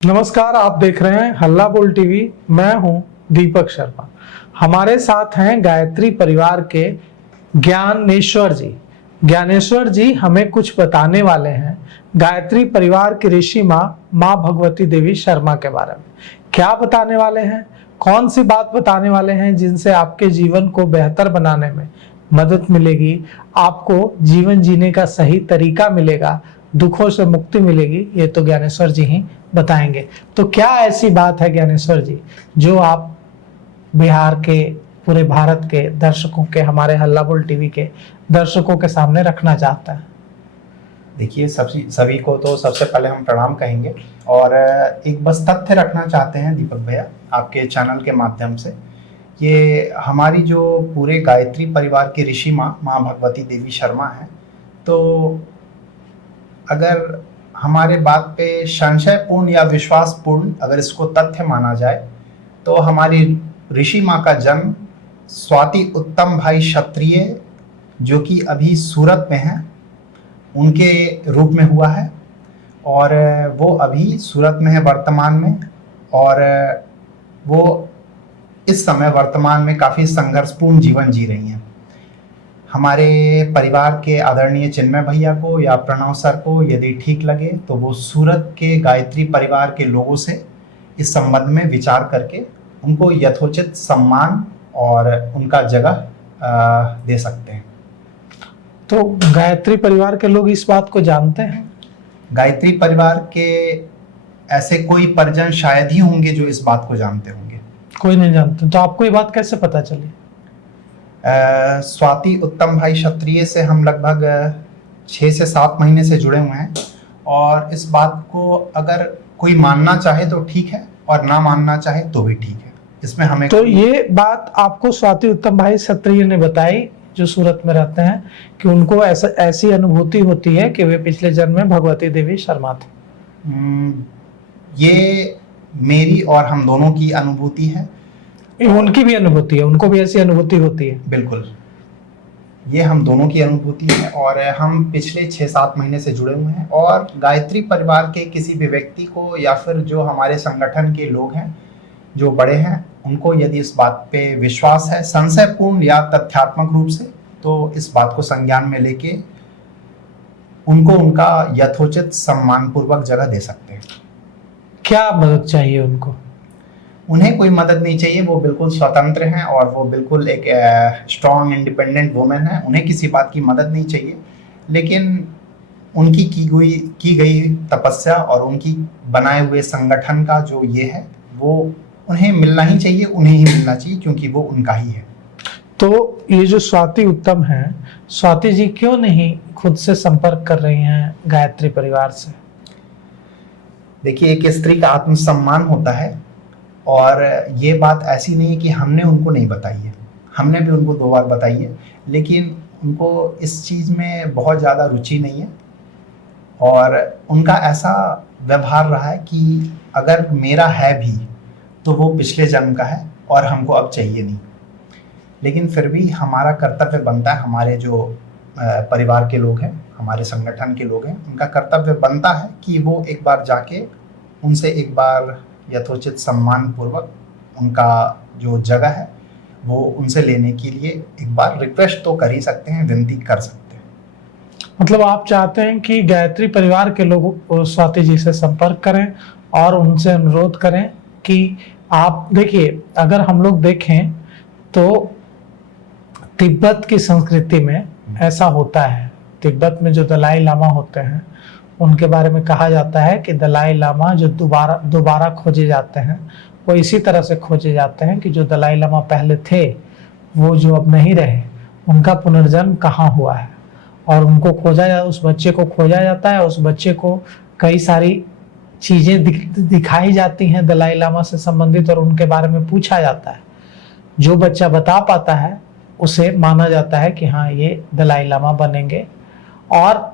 नमस्कार, आप देख रहे हैं हल्ला बोल टीवी। मैं हूं दीपक शर्मा। हमारे साथ हैं गायत्री परिवार के ज्ञानेश्वर जी। ज्ञानेश्वर जी हमें कुछ बताने वाले हैं गायत्री परिवार की ऋषि माँ भगवती देवी शर्मा के बारे में। क्या बताने वाले हैं, कौन सी बात बताने वाले हैं जिनसे आपके जीवन को बेहतर बनाने में मदद मिलेगी, आपको जीवन जीने का सही तरीका मिलेगा, दुखों से मुक्ति मिलेगी, ये तो ज्ञानेश्वर जी ही बताएंगे। तो क्या ऐसी बात है ज्ञानेश्वर जी जो आप बिहार के, पूरे भारत के दर्शकों के, हमारे हल्ला बोल टीवी के दर्शकों के सामने रखना चाहता है? देखिए, सभी को तो सबसे पहले हम प्रणाम कहेंगे और एक बस तथ्य रखना चाहते हैं दीपक भैया आपके चैनल के माध्यम से। ये हमारी जो पूरे गायत्री परिवार की ऋषि माँ भगवती देवी शर्मा है, तो अगर हमारे बात पे संशयपूर्ण या विश्वासपूर्ण अगर इसको तथ्य माना जाए तो हमारी ऋषि माँ का जन्म स्वाति उत्तम भाई क्षत्रिय, जो कि अभी सूरत में है, उनके रूप में हुआ है। और वो अभी सूरत में है वर्तमान में, और वो इस समय वर्तमान में काफ़ी संघर्षपूर्ण जीवन जी रही हैं। हमारे परिवार के आदरणीय चिन्मय भैया को या प्रणव सर को यदि ठीक लगे तो वो सूरत के गायत्री परिवार के लोगों से इस संबंध में विचार करके उनको यथोचित सम्मान और उनका जगह दे सकते हैं। तो गायत्री परिवार के लोग इस बात को जानते हैं? गायत्री परिवार के ऐसे कोई परिजन शायद ही होंगे जो इस बात को जानते होंगे। कोई नहीं जानते। तो आपको ये बात कैसे पता चली? स्वाति उत्तम भाई क्षत्रिय से हम लगभग 6 से 7 महीने से जुड़े हुए हैं, और इस बात को अगर कोई मानना चाहे तो ठीक है और ना मानना चाहे तो भी ठीक है, इसमें हमें तो ये बात आपको स्वाति उत्तम भाई क्षत्रिय ने बताई जो सूरत में रहते हैं कि उनको ऐसी अनुभूति होती है कि वे पिछले जन्म में भगवती देवी शर्मा थे? ये मेरी और हम दोनों की अनुभूति है। उनकी भी अनुभूति है, उनको भी ऐसी अनुभूति होती है? बिल्कुल, ये हम दोनों की अनुभूति है और हम पिछले 6-7 महीने से जुड़े हुए हैं। और गायत्री परिवार के किसी भी व्यक्ति को या फिर जो हमारे संगठन के लोग हैं जो बड़े हैं, उनको यदि इस बात पे विश्वास है संशयपूर्ण या तथ्यात्मक रूप से, तो इस बात को संज्ञान में लेके उनको उनका यथोचित सम्मानपूर्वक जगह दे सकते हैं। क्या मदद चाहिए उनको? उन्हें कोई मदद नहीं चाहिए, वो बिल्कुल स्वतंत्र हैं और वो बिल्कुल एक स्ट्रॉन्ग इंडिपेंडेंट वुमेन है। उन्हें किसी बात की मदद नहीं चाहिए, लेकिन उनकी की गई तपस्या और उनकी बनाए हुए संगठन का जो ये है वो उन्हें मिलना ही चाहिए, उन्हें ही मिलना चाहिए, क्योंकि वो उनका ही है। तो ये जो स्वाति उत्तम है, स्वाति जी क्यों नहीं खुद से संपर्क कर रही हैं गायत्री परिवार से? देखिए, एक स्त्री का आत्मसम्मान होता है, और ये बात ऐसी नहीं है कि हमने उनको नहीं बताई है, हमने भी उनको 2 बार बताई है, लेकिन उनको इस चीज़ में बहुत ज़्यादा रुचि नहीं है। और उनका ऐसा व्यवहार रहा है कि अगर मेरा है भी तो वो पिछले जन्म का है और हमको अब चाहिए नहीं। लेकिन फिर भी हमारा कर्तव्य बनता है, हमारे जो परिवार के लोग हैं, हमारे संगठन के लोग हैं, उनका कर्तव्य बनता है कि वो एक बार जाके उनसे एक बार यथोचित सम्मान पूर्वक उनका जो जगह है वो उनसे लेने के लिए एक बार रिक्वेस्ट तो कर ही सकते हैं, विनती कर सकते हैं। मतलब आप चाहते हैं कि गायत्री परिवार के लोग स्वाति जी से संपर्क करें और उनसे अनुरोध करें कि आप देखिए, अगर हम लोग देखें तो तिब्बत की संस्कृति में ऐसा होता है। तिब्बत में जो दलाई लामा होते हैं उनके बारे में कहा जाता है कि दलाई लामा जो दोबारा खोजे जाते हैं वो इसी तरह से खोजे जाते हैं कि जो दलाई लामा पहले थे वो जो अब नहीं रहे, उनका पुनर्जन्म कहाँ हुआ है, और उनको उस बच्चे को खोजा जाता है। उस बच्चे को कई सारी चीजें दिखाई जाती हैं दलाई लामा से संबंधित, और उनके बारे में पूछा जाता है। जो बच्चा बता पाता है उसे माना जाता है कि हाँ, ये दलाई लामा बनेंगे। और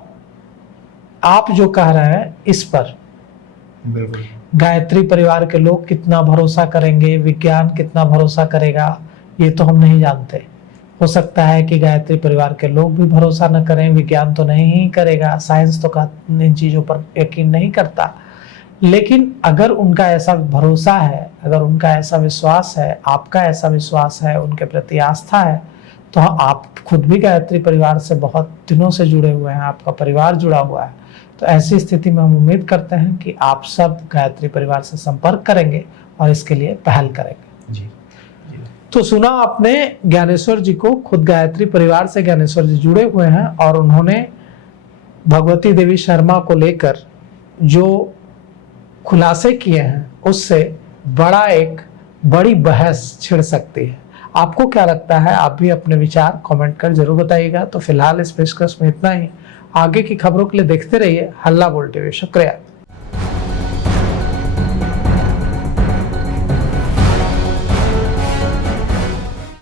आप जो कह रहे हैं इस पर बिल्कुल गायत्री परिवार के लोग कितना भरोसा करेंगे, विज्ञान कितना भरोसा करेगा, ये तो हम नहीं जानते। हो सकता है कि गायत्री परिवार के लोग भी भरोसा न करें, विज्ञान तो नहीं ही करेगा, साइंस तो इन चीजों पर यकीन नहीं करता। लेकिन अगर उनका ऐसा भरोसा है, अगर उनका ऐसा विश्वास है, आपका ऐसा विश्वास है, उनके प्रति आस्था है, तो आप खुद भी गायत्री परिवार से बहुत दिनों से जुड़े हुए हैं, आपका परिवार जुड़ा हुआ है, तो ऐसी स्थिति में हम उम्मीद करते हैं कि आप सब गायत्री परिवार से संपर्क करेंगे और इसके लिए पहल करेंगे। जी। तो सुना आपने ज्ञानेश्वर जी को, खुद गायत्री परिवार से ज्ञानेश्वर जी जुड़े हुए हैं और उन्होंने भगवती देवी शर्मा को लेकर जो खुलासे किए हैं उससे बड़ी बहस छिड़ सकती है। आपको क्या लगता है? आप भी अपने विचार कमेंट कर जरूर बताइएगा। तो फिलहाल इस पेशकश में इतना ही। आगे की खबरों के लिए देखते रहिए हल्ला बोल टीवी। शुक्रिया।